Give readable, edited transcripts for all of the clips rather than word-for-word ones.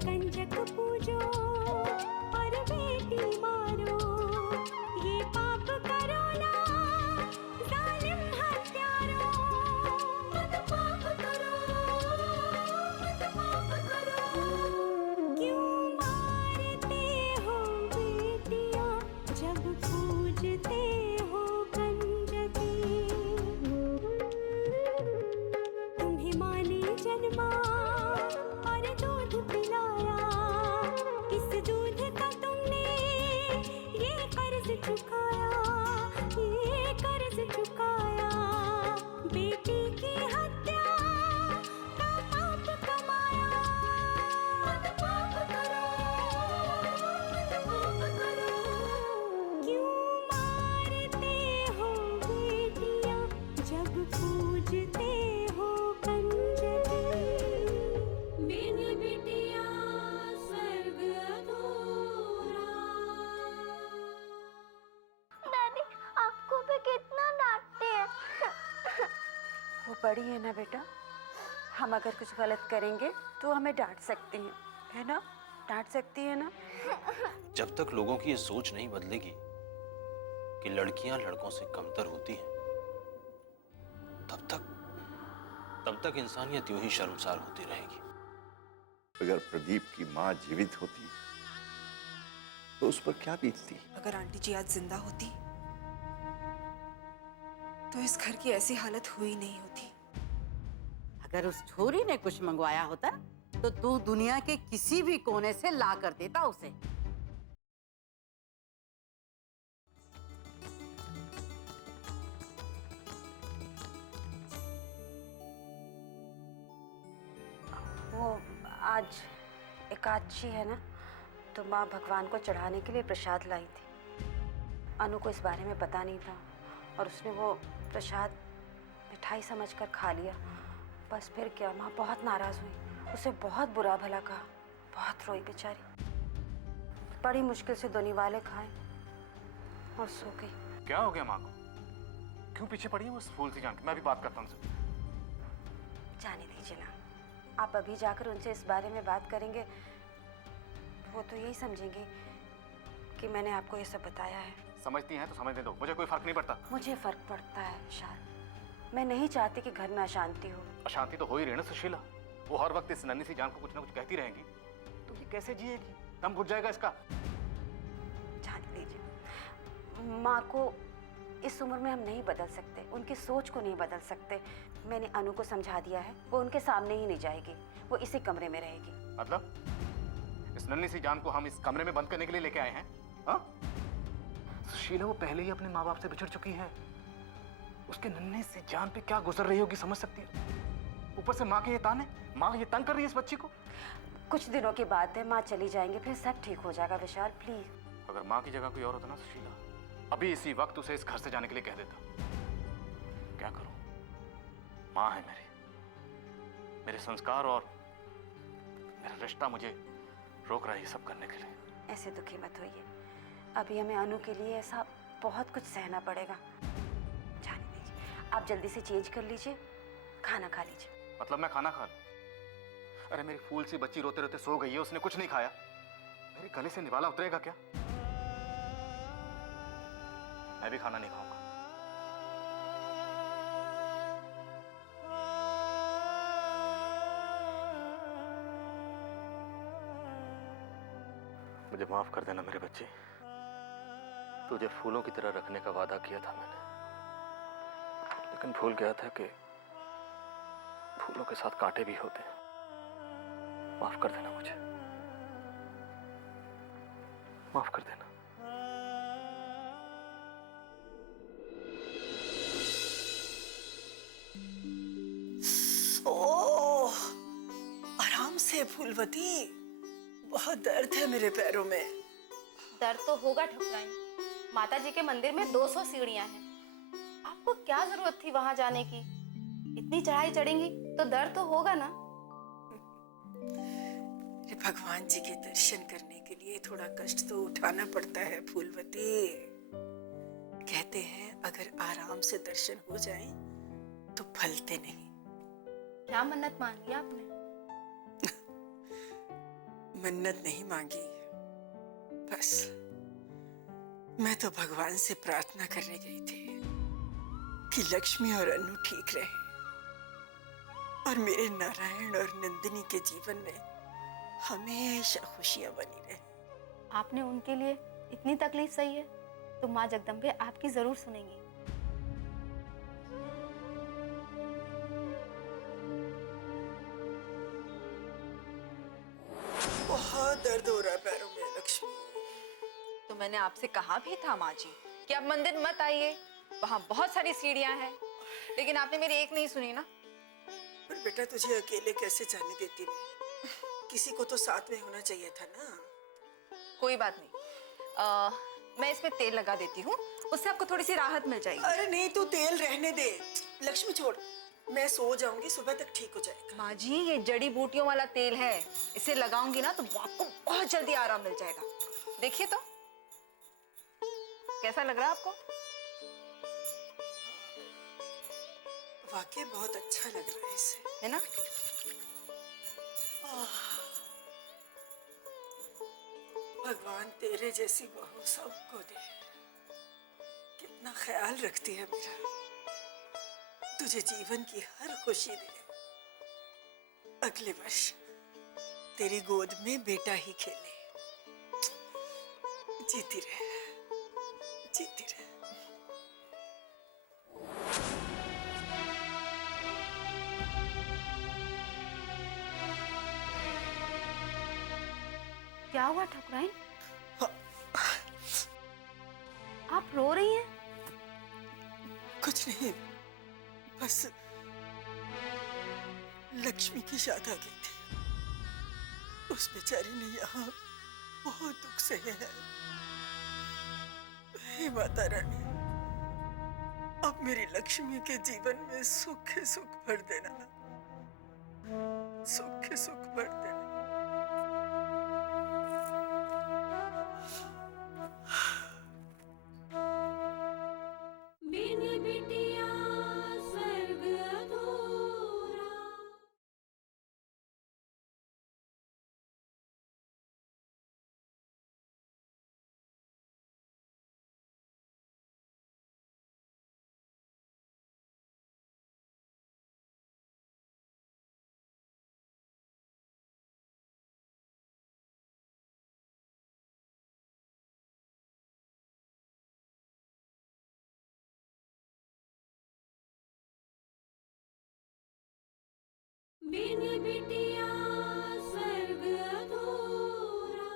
कंजक पूजो और बेटी मारो, ये पाप करो ना जालिम हत्यारों। मत पाप करो, मत पाप करो। क्यों मारते हो बेटियां जब पूजते हो कंजकी। तुम्हें माँ ने जन्मा और दूध पिलाया, इस दूध का तुमने ये कर्ज चुकाया, ये कर्ज चुकाया। बेटी की हत्या का पाप कमाया। मत पाप करो, मत पाप करो। क्यों मारते हो बेटियां जब पूजते हो कंजकी। मेरी बेटिया स्वर्ग अधूरा। दादी आपको भी कितना डांटते हैं। वो बड़ी है ना बेटा, हम अगर कुछ गलत करेंगे तो हमें डांट सकती है ना? डांट सकती है ना? जब तक लोगों की ये सोच नहीं बदलेगी कि लड़कियां लड़कों से कमतर होती हैं, तब तक इंसानियत यूं ही शर्मसार होती रहेगी। अगर प्रदीप की माँ जीवित होती तो उस पर क्या बीतती। अगर आंटी जी आज जिंदा होती तो इस घर की ऐसी हालत हुई नहीं होती। अगर उस छोरी ने कुछ मंगवाया होता तो तू दुनिया के किसी भी कोने से ला कर देता उसे। वो आज एकादशी है ना, तो माँ भगवान को चढ़ाने के लिए प्रसाद लाई थी। अनु को इस बारे में पता नहीं था और उसने वो प्रसाद मिठाई समझकर खा लिया। बस फिर क्या, माँ बहुत नाराज हुई, उसे बहुत बुरा भला कहा, बहुत रोई बेचारी। बड़ी मुश्किल से दो निवाले खाए और सो गई। क्या हो गया माँ को? क्यों पीछे पड़ी है उस फूल सी जान के? मैं भी बात करता हूँ उनसे। जाने दीजिए ना, आप अभी जाकर उनसे इस बारे में बात करेंगे वो तो यही समझेंगे कि मैंने आपको ये सब बताया है। समझती हैं तो समझने दो, मुझे कोई फर्क नहीं पड़ता। मुझे फर्क पड़ता है विशाल, मैं नहीं चाहती कि घर में अशांति हो। अशांति तो हो ही रही ना सुशीला। वो हर वक्त इस नन्ही सी जान को कुछ ना कुछ कहती रहेंगी तो ये कैसे जिएगी? दम घुट जाएगा इसका। जाने दीजिए, माँ को इस उम्र में हम नहीं बदल सकते, उनकी सोच को नहीं बदल सकते। मैंने अनु को समझा दिया है, वो उनके सामने ही नहीं जाएगी, वो इसी कमरे में रहेगी। मतलब इस नन्ही सी जान को हम इस कमरे में बंद करने के लिए लेके आए हैं? हाँ सुशीला, वो पहले ही अपने माँ बाप से बिछड़ चुकी है। उसके नन्हे सी जान पे क्या गुजर रही होगी समझ सकती है। ऊपर से माँ के ये ताने, माँ ये तंग कर रही है इस बच्ची को। कुछ दिनों की बात है, माँ चली जाएंगे, फिर सब ठीक हो जाएगा विशाल, प्लीज। अगर माँ की जगह कोई और होता ना सुशीला, अभी इसी वक्त उसे इस घर से जाने के लिए कह देता। क्या करूं, माँ है मेरी, मेरे संस्कार और मेरा रिश्ता मुझे रोक रहा है ये सब करने के लिए। ऐसे दुखी मत होइए, अभी हमें अनु के लिए ऐसा बहुत कुछ सहना पड़ेगा। जाने दीजिए, आप जल्दी से चेंज कर लीजिए, खाना खा लीजिए। मतलब मैं खाना खा लूं? अरे मेरी फूल सी बच्ची रोते रोते सो गई है, उसने कुछ नहीं खाया, मेरे गले से निवाला उतरेगा क्या? मैं भी खाना नहीं खाऊंगा। मुझे माफ कर देना मेरे बच्चे, तुझे फूलों की तरह रखने का वादा किया था मैंने, लेकिन भूल गया था कि फूलों के साथ कांटे भी होते हैं। माफ कर देना मुझे, माफ कर देना। ओह, आराम से फूलवती, बहुत दर्द है मेरे पैरों में। दर्द तो होगा ठकुराइन, माता जी के मंदिर में 200 सीढ़ियां हैं। आपको क्या जरूरत थी वहां जाने की? इतनी चढ़ाई चढ़ेंगी तो दर्द तो होगा ना। भगवान जी के दर्शन करने के लिए थोड़ा कष्ट तो उठाना पड़ता है फूलवती। कहते हैं अगर आराम से दर्शन हो जाएं तो फलते नहीं। क्या मन्नत मांगी आपने? मन्नत नहीं मांगी, बस मैं तो भगवान से प्रार्थना करने गई थी कि लक्ष्मी और अनु ठीक रहे और मेरे नारायण और नंदिनी के जीवन में हमेशा खुशियां बनी रहे। आपने उनके लिए इतनी तकलीफ सही है तो माँ जगदम्बे आपकी जरूर सुनेंगी। बहुत दर्द हो रहा है पैरों में लक्ष्मी। तो मैंने आपसे कहा भी था माँ जी कि आप मंदिर मत आइए, वहाँ बहुत सारी सीढ़ियाँ हैं, लेकिन आपने मेरी एक नहीं सुनी ना। पर बेटा तुझे अकेले कैसे जाने देती मैं? किसी को तो साथ में होना चाहिए था ना। कोई बात नहीं, मैं इसमें तेल लगा देती हूँ, उससे आपको थोड़ी सी राहत मिल जाएगी। अरे नहीं, तू तेल रहने दे लक्ष्मी, छोड़, मैं सो जाऊंगी, सुबह तक ठीक हो जाएगा। माँ जी ये जड़ी बूटियों वाला तेल है, इसे लगाऊंगी ना तो आपको बहुत जल्दी आराम मिल जाएगा। देखिए तो कैसा लग रहा है आपको? वाकई बहुत अच्छा लग रहा है इसे, है ना? भगवान तेरे जैसी बहू सबको दे। कितना ख्याल रखती है मेरा, तुझे जीवन की हर खुशी दे। अगले वर्ष तेरी गोद में बेटा ही खेले। जीती रहे, जीती रहे। क्या हुआ ठकुराइन? आप रो रही हैं? कुछ नहीं, बस लक्ष्मी की याद आ गई थी। उस बेचारी ने यहाँ बहुत दुख सहे है। हे माता रानी, अब मेरी लक्ष्मी के जीवन में सुख ही सुख भर देना, सुख ही सुख भर देना। बिन बिटिया स्वर्ग अधूरा। बिन बिटिया स्वर्ग अधूरा।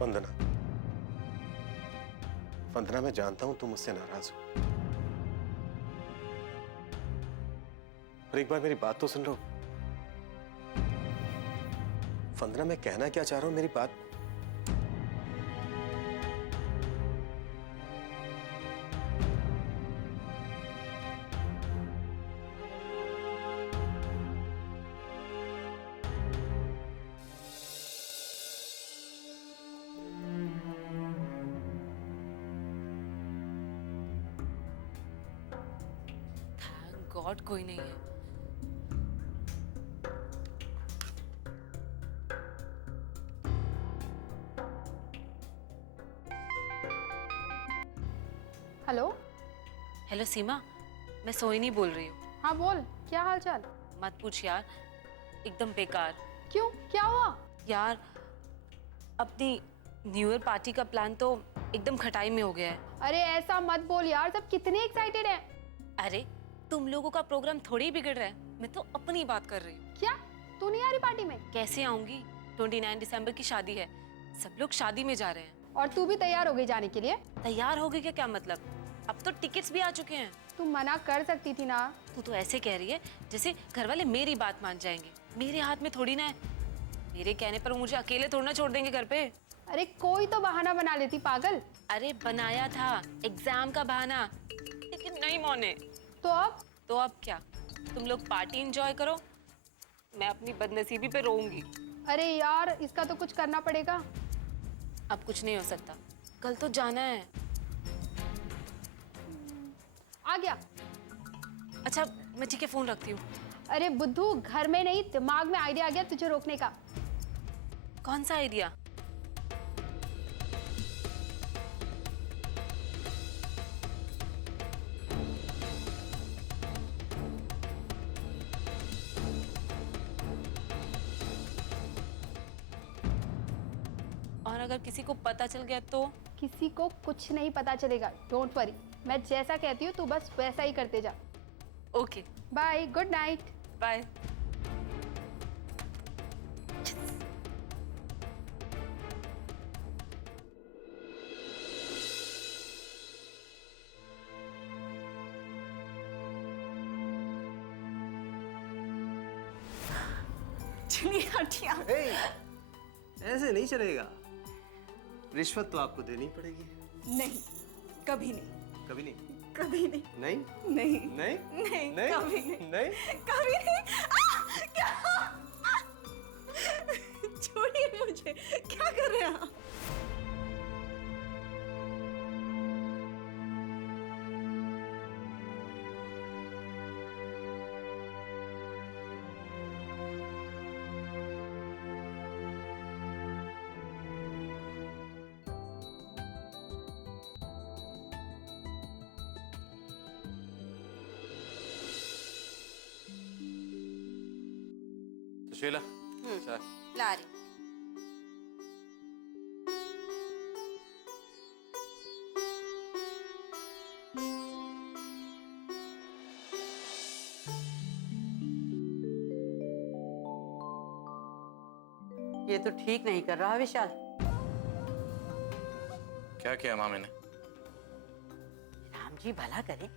वंदना, वंदना मैं जानता हूं तुम मुझसे नाराज हो, पर एक बार मेरी बात तो सुन लो। वंदना मैं कहना क्या चाह रहा हूं, मेरी बात। थैंक गॉड कोई नहीं है। हेलो। हेलो सीमा, मैं सोहिनी बोल रही हूँ। हाँ बोल, क्या हाल चाल? मत पूछ यार, एकदम बेकार। क्यों, क्या हुआ? यार अपनी न्यू ईयर पार्टी का प्लान तो एकदम खटाई में हो गया है। अरे ऐसा मत बोल यार, सब कितने एक्साइटेड हैं। अरे तुम लोगों का प्रोग्राम थोड़ी बिगड़ रहा है, मैं तो अपनी बात कर रही हूँ। क्या तू नहीं आ रही पार्टी में? कैसे आऊंगी, 29 दिसंबर की शादी है, सब लोग शादी में जा रहे हैं। और तू भी तैयार हो गई जाने के लिए? तैयार हो गई क्या मतलब, अब तो टिकट्स भी आ चुके हैं। तू मना कर सकती थी ना। तू तो ऐसे कह रही है जैसे घर वाले मेरी बात मान जाएंगे, मेरे हाथ में थोड़ी ना है। मेरे कहने पर मुझे अकेले थोड़ा ना छोड़ देंगे घर पे। अरे कोई तो बहाना बना लेती पागल। अरे बनाया था, एग्जाम का बहाना, लेकिन नहीं माने। तो अब क्या, तुम लोग पार्टी एंजॉय करो, मैं अपनी बदनसीबी पे रोऊंगी। अरे यार इसका तो कुछ करना पड़ेगा। अब कुछ नहीं हो सकता, कल तो जाना है। आ गया। अच्छा मैं ठीक है, फोन रखती हूँ। अरे बुद्धू, घर में नहीं दिमाग में आइडिया आ गया तुझे रोकने का। कौन सा आइडिया? और अगर किसी को पता चल गया तो? किसी को कुछ नहीं पता चलेगा, डोंट वरी। मैं जैसा कहती हूँ तू बस वैसा ही करते जा। Okay bye, good night. Bye. ऐसे नहीं चलेगा, रिश्वत तो आपको देनी पड़ेगी। नहीं, कभी नहीं। कभी नहीं? कभी नहीं। नहीं नहीं नहीं नहीं, नहीं कभी नहीं। नहीं कभी नहीं। क्या? छोड़िए मुझे, क्या कर रहे हैं आप? सुशीला, चाय। ला रही। ये तो ठीक नहीं कर रहा विशाल। क्या किया माँ मैंने? राम जी भला करे,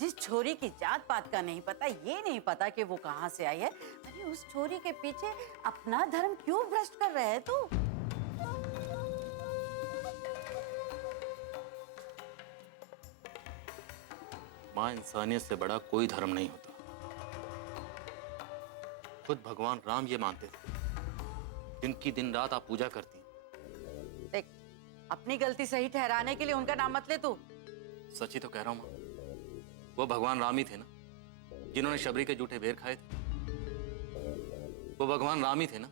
जिस छोरी की जात पात का नहीं पता, ये नहीं पता कि वो कहाँ से आई है, अरे उस छोरी के पीछे अपना धर्म क्यों भ्रष्ट कर रहे है तू? माँ, इंसानियत से बड़ा कोई धर्म नहीं होता। खुद भगवान राम ये मानते थे। दिन की दिन रात आप पूजा करती हैं। देख, अपनी गलती सही ठहराने के लिए उनका नाम मत ले तू। सच ही तो कह रहा हूँ माँ। वो भगवान राम ही थे ना जिन्होंने शबरी के जूठे बेर खाए थे। वो भगवान राम ही थे ना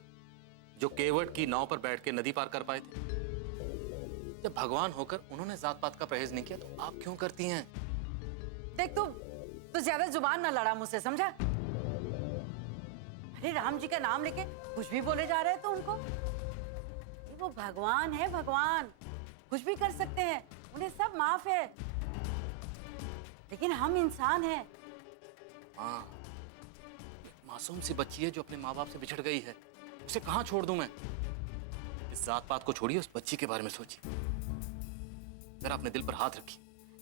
जो केवट की नाव पर बैठ के नदी पार कर पाए थे। जब भगवान होकर उन्होंने जात पात का परहेज नहीं किया तो आप क्यों करती हैं? देख तू ज्यादा जुबान ना लड़ा मुझसे, समझा? अरे राम जी का नाम लेके कुछ भी बोले जा रहे हैं तो उनको। वो भगवान है, भगवान कुछ भी कर सकते हैं, उन्हें सब माफ है। लेकिन हम इंसान हैं। हाँ, एक मासूम सी बच्ची है जो अपने माँ बाप से बिछड़ गई है, उसे कहाँ छोड़ दूं मैं? इस जात पात को छोड़िए, उस बच्ची के बारे में सोचिए। जरा अपने दिल पर हाथ रखिए।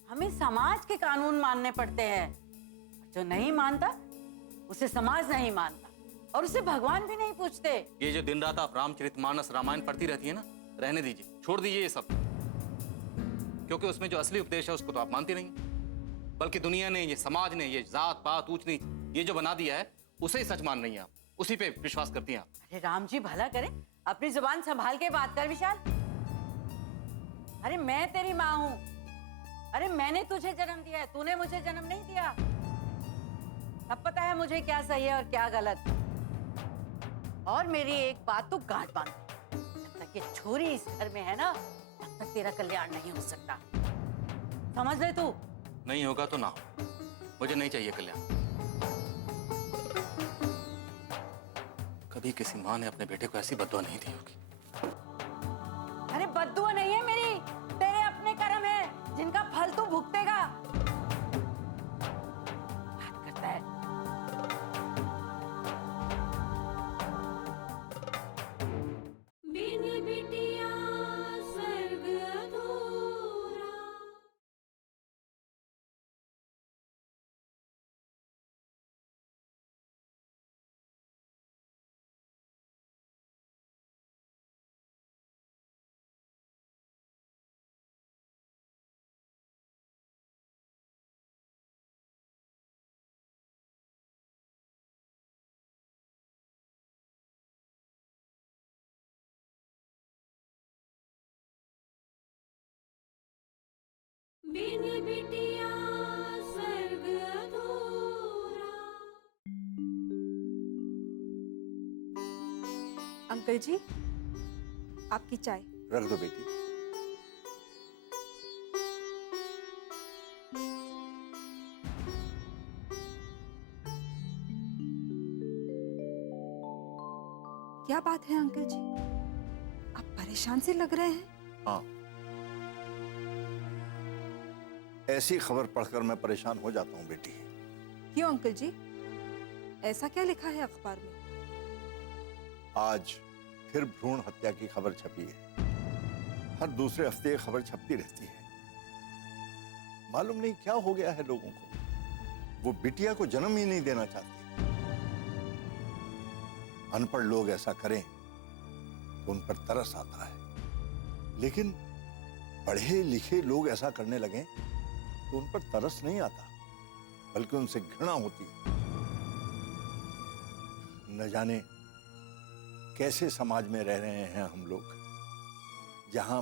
हमें समाज के कानून मानने पड़ते हैं। जो नहीं मानता उसे समाज नहीं मानता और उसे भगवान भी नहीं पूछते। ये जो दिन रात आप रामचरितमानस रामायण पढ़ती रहती है ना, रहने दीजिए, छोड़ दीजिए ये सब। क्योंकि उसमें जो असली उपदेश है उसको तो आप मानती नहीं, बल्कि दुनिया ने, ये समाज ने, ये जात पात ऊंच नीच ये जो बना दिया है उसे ही सच मान रही हैं आप, उसी पे विश्वास करती हैं आप। अरे राम जी भला करे, अपनी जुबान संभाल के बात कर विशाल। अरे मैं तेरी माँ हूँ। अरे मैंने तुझे जन्म दिया है, तूने मुझे जन्म नहीं दिया। सब पता है मुझे क्या सही है और क्या गलत। और मेरी एक बात तो गांठ बांध, जब तक ये छोरी इस घर में है ना, तब तक तेरा कल्याण नहीं हो सकता। समझ ले तू। नहीं होगा तो ना हो, मुझे नहीं चाहिए कल्याण। कभी किसी माँ ने अपने बेटे को ऐसी बद्दुआ नहीं दी होगी। अरे बद्दुआ नहीं है मेरी, तेरे अपने कर्म है जिनका फल तू भुगतेगा। बिन बिटिया स्वर्ग अधूरा। अंकल जी, आपकी चाय। रख दो बेटी। क्या बात है अंकल जी, आप परेशान से लग रहे हैं। हाँ, ऐसी खबर पढ़कर मैं परेशान हो जाता हूँ बेटी। क्यों अंकल जी, ऐसा क्या लिखा है अखबार में? आज फिर भ्रूण हत्या की खबर छपी है। हर दूसरे हफ्ते ये खबर छपती रहती है। मालूम नहीं क्या हो गया है लोगों को, वो बिटिया को जन्म ही नहीं देना चाहते। अनपढ़ लोग ऐसा करें तो उन पर तरस आता है, लेकिन पढ़े लिखे लोग ऐसा करने लगे तो उन पर तरस नहीं आता, बल्कि उनसे घृणा होती है। न जाने कैसे समाज में रह रहे हैं हम लोग, जहां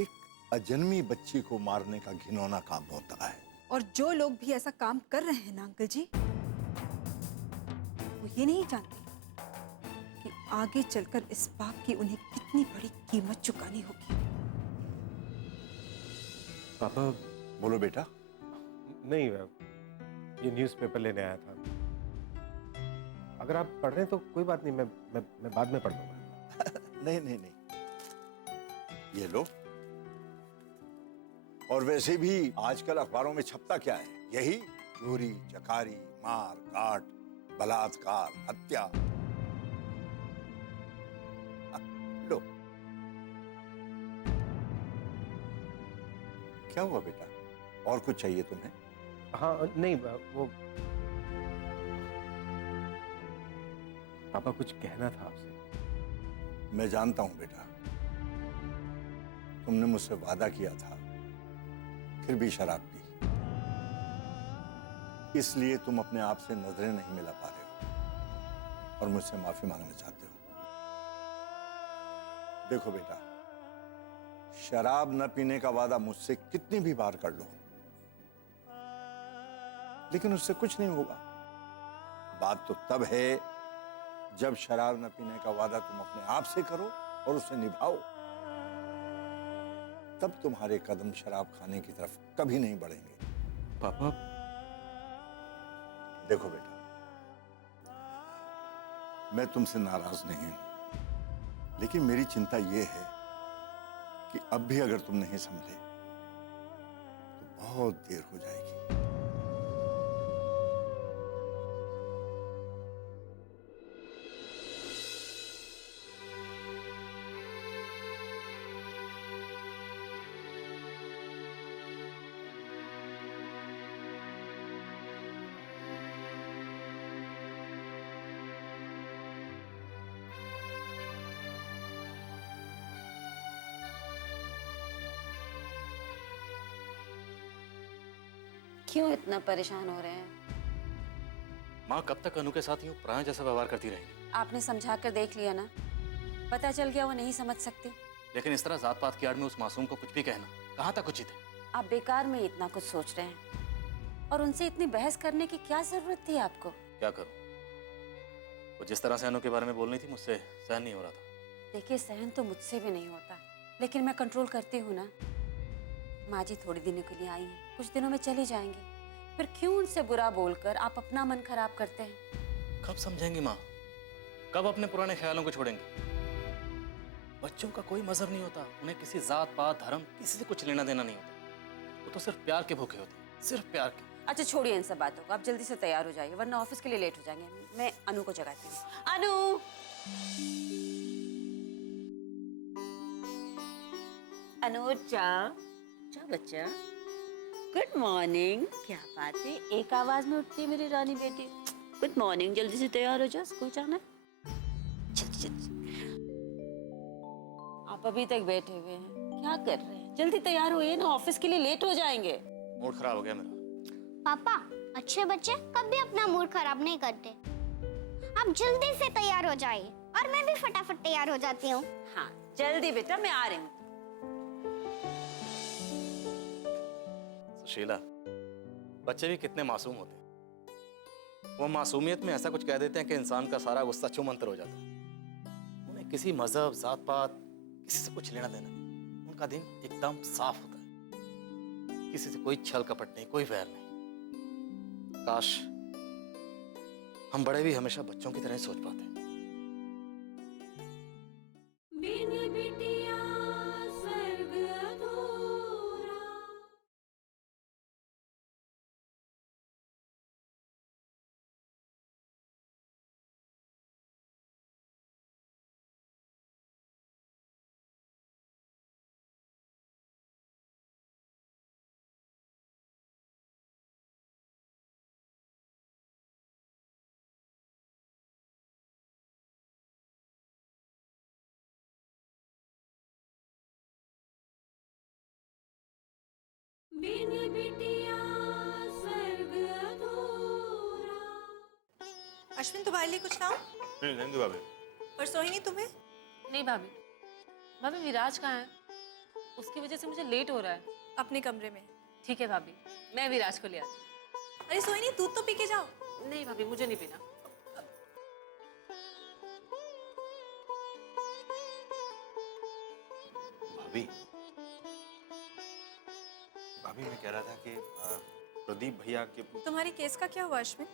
एक अजन्मी बच्ची को मारने का घिनौना काम होता है। और जो लोग भी ऐसा काम कर रहे हैं ना अंकल जी, वो ये नहीं जानते कि आगे चलकर इस पाप की उन्हें कितनी बड़ी कीमत चुकानी होगी। पापा। बोलो बेटा। नहीं, ये न्यूज़पेपर लेने आया था। अगर आप पढ़ रहे हैं तो कोई बात नहीं, मैं बाद में पढ़ लूंगा। नहीं नहीं नहीं, ये लो। और वैसे भी आजकल अखबारों में छपता क्या है? यही चोरी, चकारी, मार काट, बलात्कार, हत्या। लो। क्या हुआ बेटा, और कुछ चाहिए तुम्हें? हाँ नहीं, वो पापा कुछ कहना था आपसे। मैं जानता हूं बेटा, तुमने मुझसे वादा किया था, फिर भी शराब पी, इसलिए तुम अपने आप से नजरें नहीं मिला पा रहे हो और मुझसे माफी मांगना चाहते हो। देखो बेटा, शराब न पीने का वादा मुझसे कितनी भी बार कर लो, लेकिन उससे कुछ नहीं होगा। बात तो तब है जब शराब न पीने का वादा तुम अपने आप से करो और उसे निभाओ, तब तुम्हारे कदम शराब खाने की तरफ कभी नहीं बढ़ेंगे। पापा। देखो बेटा, मैं तुमसे नाराज नहीं हूं, लेकिन मेरी चिंता यह है कि अब भी अगर तुम नहीं समझे तो बहुत देर हो जाएगी। क्यों इतना परेशान हो रहे हैं? माँ, कब तक अनु के साथ यूं पराया जैसा व्यवहार करती रहेंगी? आपने समझा कर देख लिया ना, पता चल गया वो नहीं समझ सकती। लेकिन इस तरह जात पात की आड़ में उस मासूम को कुछ भी कहना कहाँ तक उचित है? आप बेकार में इतना कुछ सोच रहे हैं, और उनसे इतनी बहस करने की क्या जरूरत थी आपको? क्या करूं? वो जिस तरह से अनु के बारे में बोल रही थी, मुझसे सहन नहीं हो रहा था। देखिए, सहन तो मुझसे भी नहीं होता, लेकिन मैं कंट्रोल करती हूँ ना। माँ जी थोड़ी दिनों के लिए आई हैं, कुछ दिनों में चली जाएंगी, फिर क्यों उनसे बुरा बोलकर आप अपना मन खराब करते हैं? कब समझेंगी माँ? कब अपने पुराने ख्यालों को छोड़ेंगी? बच्चों का कोई मजहब नहीं होता, उन्हें किसी जात पात धर्म किसी से कुछ लेना देना नहीं होता। वो तो सिर्फ प्यार के भूखे होते हैं, सिर्फ प्यार के। अच्छा छोड़िए इन सब बातों को, आप जल्दी से तैयार हो जाइए, वरना ऑफिस के लिए लेट हो जाएंगे। मैं अनु को जगाती हूँ। अनु! अनु जा बच्चा। Good morning. क्या बात है, एक आवाज में उठती है मेरी रानी बेटी। गुड मॉर्निंग, जल्दी से तैयार हो जा, स्कूल जाना। आप अभी तक बैठे हुए हैं, क्या कर रहे हैं? जल्दी तैयार होइए ना, ऑफिस के लिए लेट हो जाएंगे। मूड खराब हो गया मेरा। पापा, अच्छे बच्चे कभी अपना मूड खराब नहीं करते। आप जल्दी से तैयार हो जाइए, और मैं भी फटाफट तैयार हो जाती हूँ। हाँ जल्दी बेटा, मैं आ रही हूँ। सुशीला, बच्चे भी कितने मासूम होते हैं। वो मासूमियत में ऐसा कुछ कह देते हैं कि इंसान का सारा गुस्सा छूमंतर हो जाता है। उन्हें किसी मजहब, जात पात, किसी से कुछ लेना देना नहीं। उनका दिन एकदम साफ होता है, किसी से कोई छल कपट नहीं, कोई वैर नहीं। काश हम बड़े भी हमेशा बच्चों की तरह ही सोच पाते। बिन बिटिया स्वर्ग अधूरा। बिन बिटिया स्वर्ग अधूरा। अश्विन तुम्हारे लिए कुछ लाऊं? नहीं नहीं भाभी। और सोहिनी तुम्हें? नहीं भाभी। भाभी विराज कहाँ है? उसकी वजह से मुझे लेट हो रहा है। अपने कमरे में। ठीक है भाभी, मैं विराज को ले आती हूँ। अरे सोहिनी दूध तो पी के जाओ। नहीं भाभी, मुझे नहीं पीना। भाभी भाभी मैं कह रहा था कि प्रदीप भैया के तुम्हारी केस का क्या हुआ अश्विन?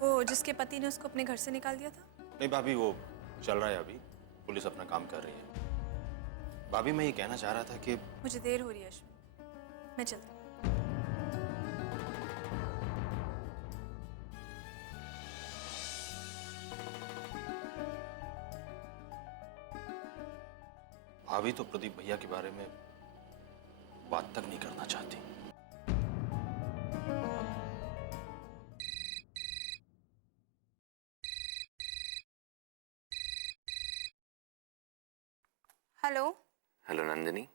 वो जिसके पति ने उसको अपने घर से निकाल दिया था? नहीं भाभी, वो चल रहा है अभी, पुलिस अपना काम कर रही है। भाभी मैं ये कहना चाह रहा था कि मुझे देर हो रही है अश्विन, मैं चलती हूँ। भाभी तो प्रदीप भैया के बारे में बात तक नहीं करना चाहती। हेलो। हेलो नंदिनी।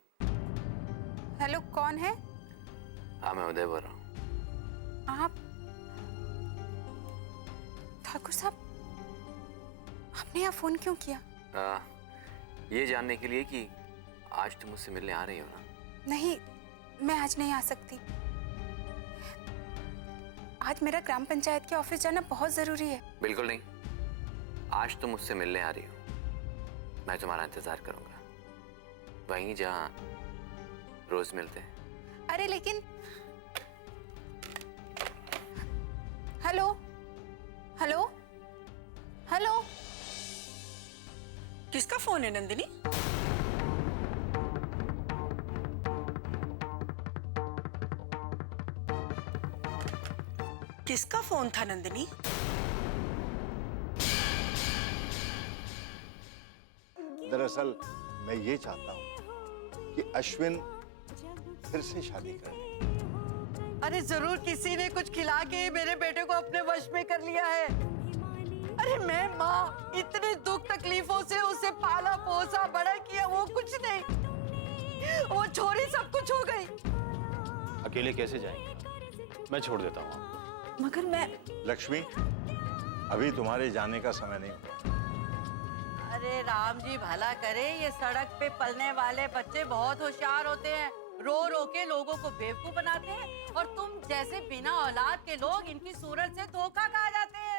हेलो, कौन है? हाँ मैं उदय बोल रहा हूँ। आप ठाकुर साहब, आपने यहाँ फोन क्यों किया? ये जानने के लिए कि आज तुम मुझसे मिलने आ रही हो ना? नहीं, मैं आज नहीं आ सकती। आज मेरा ग्राम पंचायत के ऑफिस जाना बहुत जरूरी है। बिल्कुल नहीं, आज तुम मुझसे मिलने आ रही हो, मैं तुम्हारा इंतजार करूंगा वहीं जहाँ रोज मिलते हैं। अरे लेकिन हेलो हेलो हेलो, किसका फोन है नंदिनी? किसका फोन था नंदिनी? दरअसल मैं ये चाहता हूँ कि अश्विन फिर से शादी करे। अरे जरूर किसी ने कुछ खिला के मेरे बेटे को अपने वश में कर लिया है। अरे मैं माँ इतने दुख तकलीफों से उसे पाला पोसा बड़ा किया, वो कुछ नहीं, वो छोरी सब कुछ हो गई। अकेले कैसे जाएंगे? मैं छोड़ देता हूँ आपको। मगर मैं लक्ष्मी, अभी तुम्हारे जाने का समय नहीं हुआ। अरे राम जी भला करे, ये सड़क पे पलने वाले बच्चे बहुत होशियार होते हैं, रो रो के लोगों को बेवकूफ बनाते हैं, और तुम जैसे बिना औलाद के लोग इनकी सूरत से धोखा खा जाते हैं।